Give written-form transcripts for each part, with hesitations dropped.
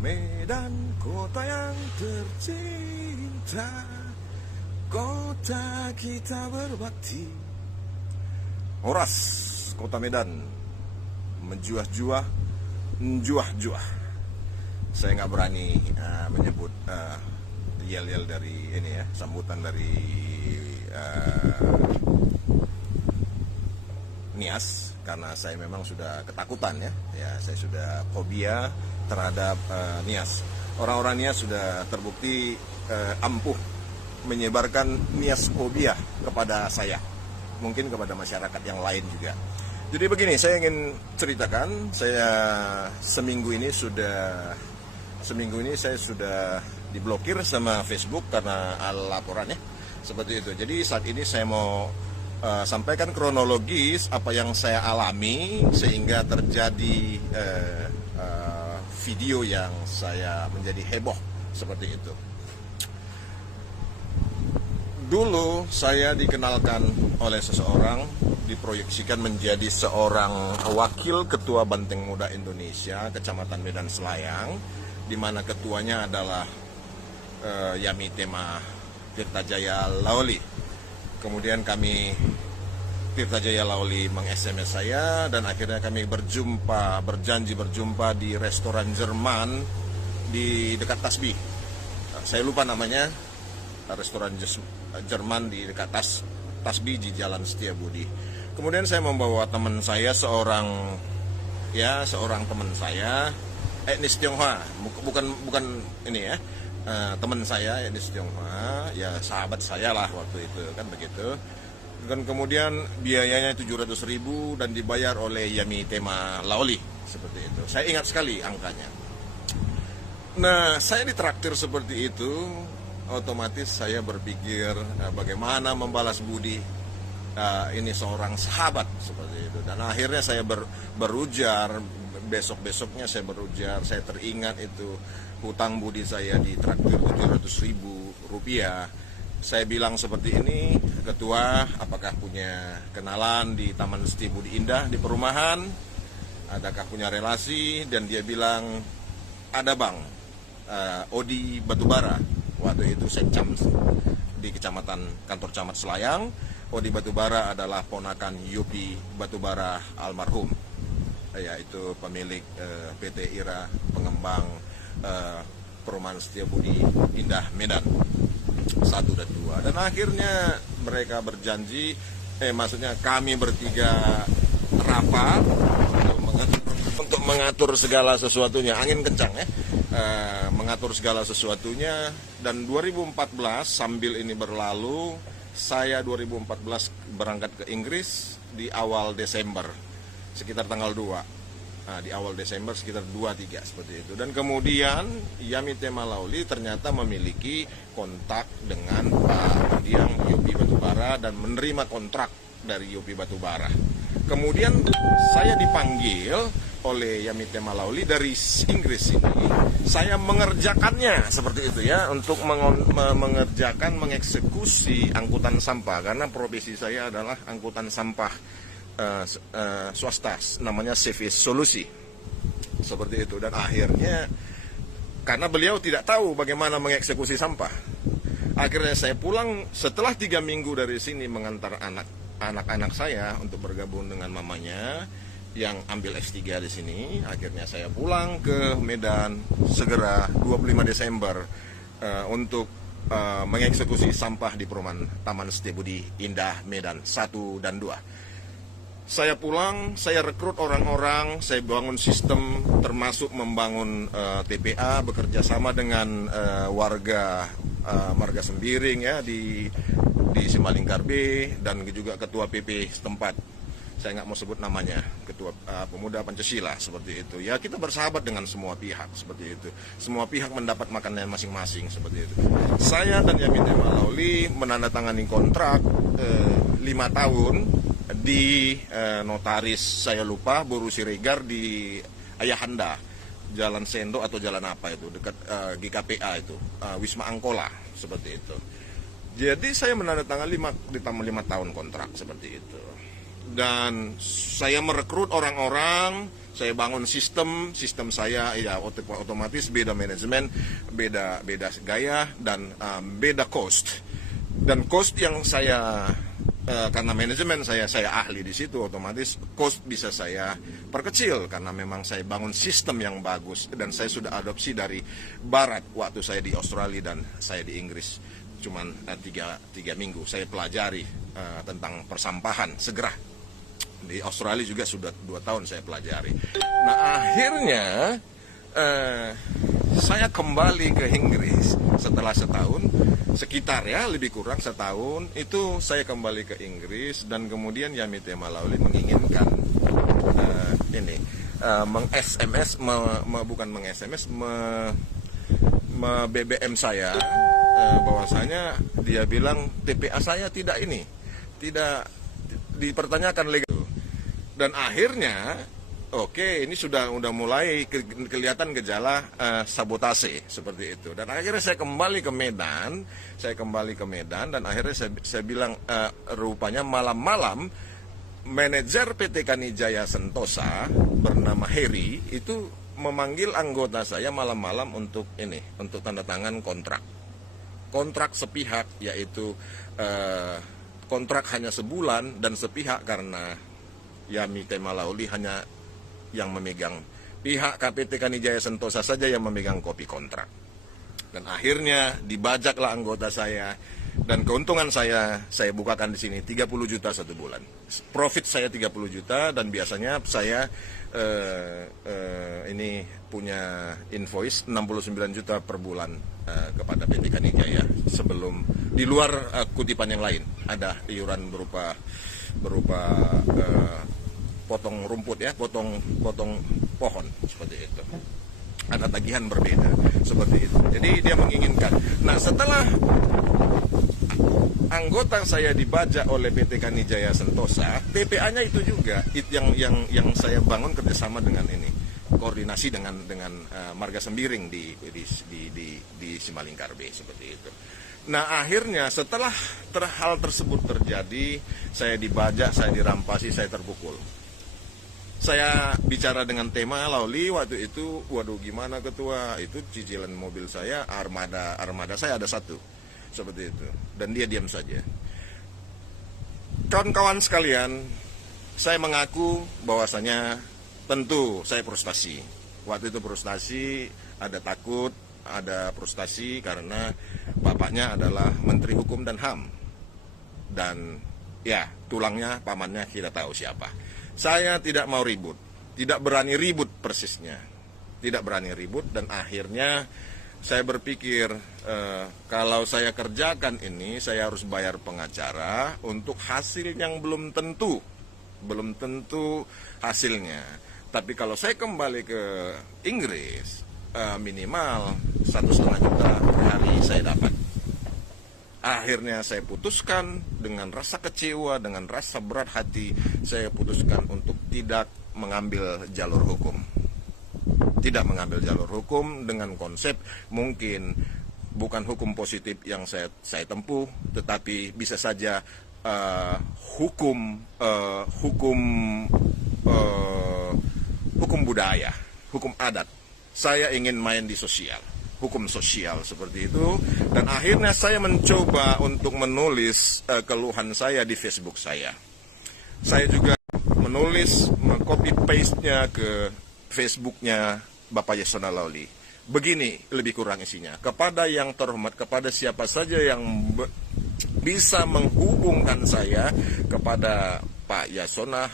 Medan, kota yang tercinta, kota kita berbakti. Horas, kota Medan, menjuah-juah, menjuah-juah. Saya nggak berani menyebut yel-yel dari ini ya, sambutan dari Nias, karena saya memang sudah ketakutan ya, saya sudah fobia terhadap Nias. Orang-orang Nias sudah terbukti ampuh menyebarkan Nias fobia kepada saya, mungkin kepada masyarakat yang lain juga. Jadi begini, saya ingin ceritakan, saya seminggu ini saya sudah diblokir sama Facebook karena laporannya seperti itu. Jadi saat ini saya mau sampaikan kronologis apa yang saya alami sehingga terjadi video yang saya menjadi heboh seperti itu. Dulu saya dikenalkan oleh seseorang, diproyeksikan menjadi seorang wakil ketua Banteng Muda Indonesia Kecamatan Medan Selayang, di mana ketuanya adalah Yami Tema Tirtajaya Laoli. Kemudian Tirta Jaya Laoli meng-SMS saya dan akhirnya kami berjanji berjumpa di restoran Jerman di dekat Tasbih. Saya lupa namanya, restoran Jerman di dekat Tasbih di Jalan Setiabudi. Kemudian saya membawa teman saya, seorang teman saya, etnis Tionghoa, bukan ini ya. Teman saya etnis Tionghoa, ya sahabat saya lah waktu itu kan begitu. Dan kemudian biayanya 700.000 dan dibayar oleh Yami Tema Laoli seperti itu. Saya ingat sekali angkanya. Nah, saya ditraktir seperti itu, otomatis saya berpikir bagaimana membalas budi ini seorang sahabat seperti itu. Dan akhirnya saya berujar, besok-besoknya saya berujar, saya teringat itu hutang budi saya ditraktir 700.000 rupiah. Saya bilang seperti ini, ketua, apakah punya kenalan di Taman Setiabudi Indah di perumahan? Adakah punya relasi? Dan dia bilang, ada bang, Odi Batubara. Waktu itu Sekcam di kantor camat Selayang. Odi Batubara adalah ponakan Yopi Batubara almarhum, yaitu pemilik PT IRA pengembang perumahan Setiabudi Indah Medan 1 dan 2. Dan akhirnya mereka berjanji, maksudnya kami bertiga rapat untuk mengatur segala sesuatunya. Angin kencang ya, mengatur segala sesuatunya. Dan 2014 sambil ini berlalu, saya 2014 berangkat ke Inggris di awal Desember, sekitar tanggal 2. Nah, di awal Desember sekitar 2-3 seperti itu. Dan kemudian Yami Tema Laoli ternyata memiliki kontak dengan Pak Mendiang Yopi Batubara dan menerima kontrak dari Yopi Batubara. Kemudian saya dipanggil oleh Yami Tema Laoli dari Inggris ini. Saya mengerjakannya seperti itu ya, untuk mengeksekusi angkutan sampah, karena profesi saya adalah angkutan sampah swasta, namanya CV Solusi seperti itu. Dan akhirnya karena beliau tidak tahu bagaimana mengeksekusi sampah, akhirnya saya pulang setelah 3 minggu dari sini mengantar anak-anak saya untuk bergabung dengan mamanya yang ambil S3 di sini. Akhirnya saya pulang ke Medan segera 25 Desember untuk mengeksekusi sampah di perumahan Taman Setiabudi Indah Medan 1 dan 2. Saya pulang, saya rekrut orang-orang, saya bangun sistem, termasuk membangun TPA, bekerja sama dengan warga Marga Sembiring ya di Simalingkar B, dan juga ketua PP setempat. Saya nggak mau sebut namanya, ketua pemuda Pancasila seperti itu. Ya, kita bersahabat dengan semua pihak seperti itu. Semua pihak mendapat makanannya masing-masing seperti itu. Saya dan Yami Tema Laoli menandatangani kontrak 5 tahun di notaris, saya lupa, Boru Siregar di Ayahanda, Jalan Sendo atau jalan apa itu, dekat GKPA itu, Wisma Angkola seperti itu. Jadi saya menandatangani 5 tahun kontrak seperti itu. Dan saya merekrut orang-orang, Saya bangun sistem saya ya otomatis beda manajemen, beda gaya dan beda cost. Dan cost yang saya karena manajemen saya ahli di situ, otomatis cost bisa saya perkecil karena memang saya bangun sistem yang bagus dan saya sudah adopsi dari barat waktu saya di Australia dan saya di Inggris. Cuman 3 minggu saya pelajari tentang persampahan segera. Di Australia juga sudah 2 tahun saya pelajari. Nah akhirnya saya kembali ke Inggris setelah setahun, sekitar ya lebih kurang setahun itu saya kembali ke Inggris dan kemudian Yamite Malauli menginginkan meng-SMS, bukan meng-SMS, BBM saya bahwasanya dia bilang TPA saya tidak dipertanyakan legal. Dan akhirnya, oke, ini sudah mulai kelihatan gejala sabotase seperti itu. Dan akhirnya saya kembali ke Medan, dan akhirnya saya bilang rupanya malam-malam manajer PT Kanijaya Sentosa bernama Heri itu memanggil anggota saya malam-malam untuk tanda tangan kontrak sepihak, yaitu kontrak hanya sebulan dan sepihak karena Yamite Malauli hanya yang memegang, pihak KPT Kanijaya Sentosa saja yang memegang kopi kontrak. Dan akhirnya dibajaklah anggota saya dan keuntungan saya bukakan di sini 30 juta satu bulan. Profit saya 30 juta dan biasanya saya ini punya invoice 69 juta per bulan kepada PT Kanijaya sebelum di luar kutipan yang lain ada iuran berupa potong rumput ya, potong pohon seperti itu. Ada tagihan berbeda seperti itu. Jadi dia menginginkan. Nah, setelah anggota saya dibajak oleh PT Kanijaya Sentosa, TPA-nya itu juga yang saya bangun kerjasama dengan koordinasi dengan Marga Sembiring di Simalingkar B seperti itu. Nah akhirnya setelah hal tersebut terjadi, saya dibajak, saya dirampasi, saya terpukul. Saya bicara dengan tema Lauli waktu itu, waduh gimana ketua, itu cicilan mobil saya, armada saya ada 1, seperti itu. Dan dia diam saja. Kawan-kawan sekalian, saya mengaku bahwasanya tentu saya frustasi. Waktu itu frustasi, ada takut, ada frustasi karena bapaknya adalah Menteri Hukum dan HAM. Dan ya, tulangnya, pamannya kita tahu siapa. Saya tidak mau ribut, tidak berani ribut persisnya. Tidak berani ribut dan akhirnya saya berpikir kalau saya kerjakan ini, saya harus bayar pengacara untuk hasil yang belum tentu hasilnya. Tapi kalau saya kembali ke Inggris, minimal 1,5 juta per hari saya dapat. Akhirnya saya putuskan dengan rasa kecewa, dengan rasa berat hati, saya putuskan untuk tidak mengambil jalur hukum. Tidak mengambil jalur hukum dengan konsep mungkin bukan hukum positif yang saya tempuh, tetapi bisa saja hukum budaya, hukum adat. Saya ingin main di sosial, hukum sosial seperti itu. Dan akhirnya saya mencoba untuk menulis keluhan saya di Facebook saya. Saya juga menulis, copy paste-nya ke Facebooknya Bapak Yasona Lauli. Begini lebih kurang isinya. Kepada yang terhormat, kepada siapa saja yang bisa menghubungkan saya kepada Pak Yasona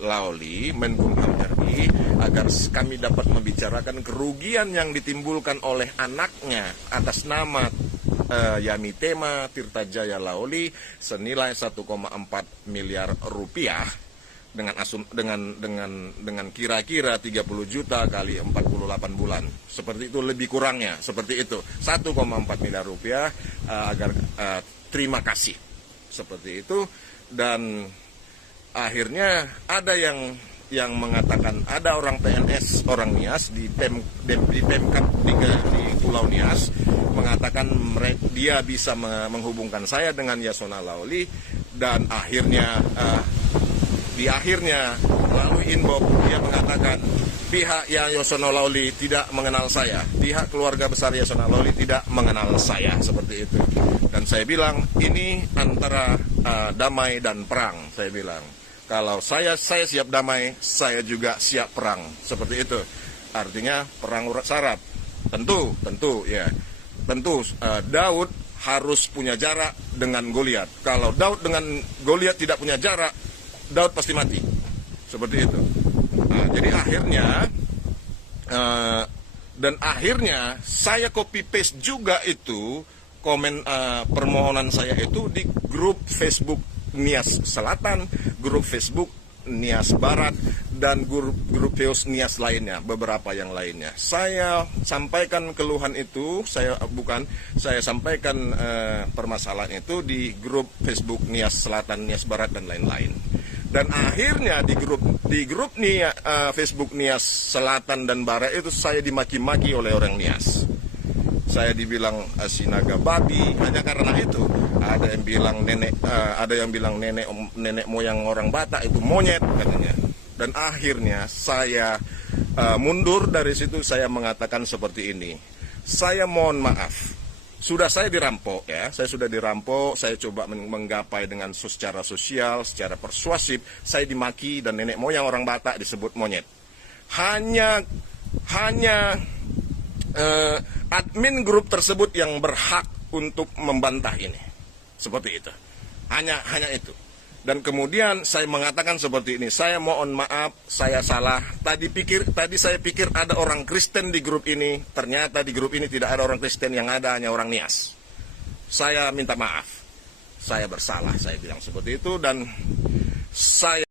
Lauli, Menkumham RI, agar kami dapat membicarakan kerugian yang ditimbulkan oleh anaknya atas nama Yamitema Tirtajaya Lauli senilai 1,4 miliar rupiah dengan kira-kira 30 juta kali 48 bulan. Seperti itu lebih kurangnya, seperti itu. 1,4 miliar rupiah agar terima kasih. Seperti itu. Dan akhirnya ada yang mengatakan, ada orang PNS, orang Nias di Pemkab di Pulau Nias mengatakan dia bisa menghubungkan saya dengan Yasona Lauli, dan akhirnya Di akhirnya melalui inbox dia mengatakan pihak Yasona Lawli tidak mengenal saya, pihak keluarga besar Yasona Lawli tidak mengenal saya, seperti itu. Dan saya bilang ini antara damai dan perang. Saya bilang kalau saya siap damai, saya juga siap perang, seperti itu. Artinya perang urat saraf. Tentu ya. Tentu Daud harus punya jarak dengan Goliat. Kalau Daud dengan Goliat tidak punya jarak, Daud pasti mati. Seperti itu. Nah, jadi akhirnya saya copy paste juga itu komen permohonan saya itu di grup Facebook Nias Selatan, grup Facebook Nias Barat, dan grup Nias lainnya, beberapa yang lainnya. Saya sampaikan keluhan itu, saya sampaikan permasalahan itu di grup Facebook Nias Selatan, Nias Barat, dan lain-lain. Dan akhirnya di grup Facebook Nias Selatan dan Barat itu saya dimaki-maki oleh orang Nias. Saya dibilang sinaga babi hanya karena itu. Ada yang bilang nenek moyang orang Batak itu monyet katanya. Dan akhirnya saya mundur dari situ. Saya mengatakan seperti ini. Saya mohon maaf. Saya dirampok ya. Saya sudah dirampok. Saya coba menggapai dengan secara sosial, secara persuasif. Saya dimaki dan nenek moyang orang Batak disebut monyet. Hanya admin grup tersebut yang berhak untuk membantah ini. Seperti itu. Hanya itu. Dan kemudian saya mengatakan seperti ini, saya mohon maaf, saya salah. Tadi saya pikir ada orang Kristen di grup ini, ternyata di grup ini tidak ada orang Kristen, yang ada hanya orang Nias. Saya minta maaf. Saya bersalah, saya bilang seperti itu, dan saya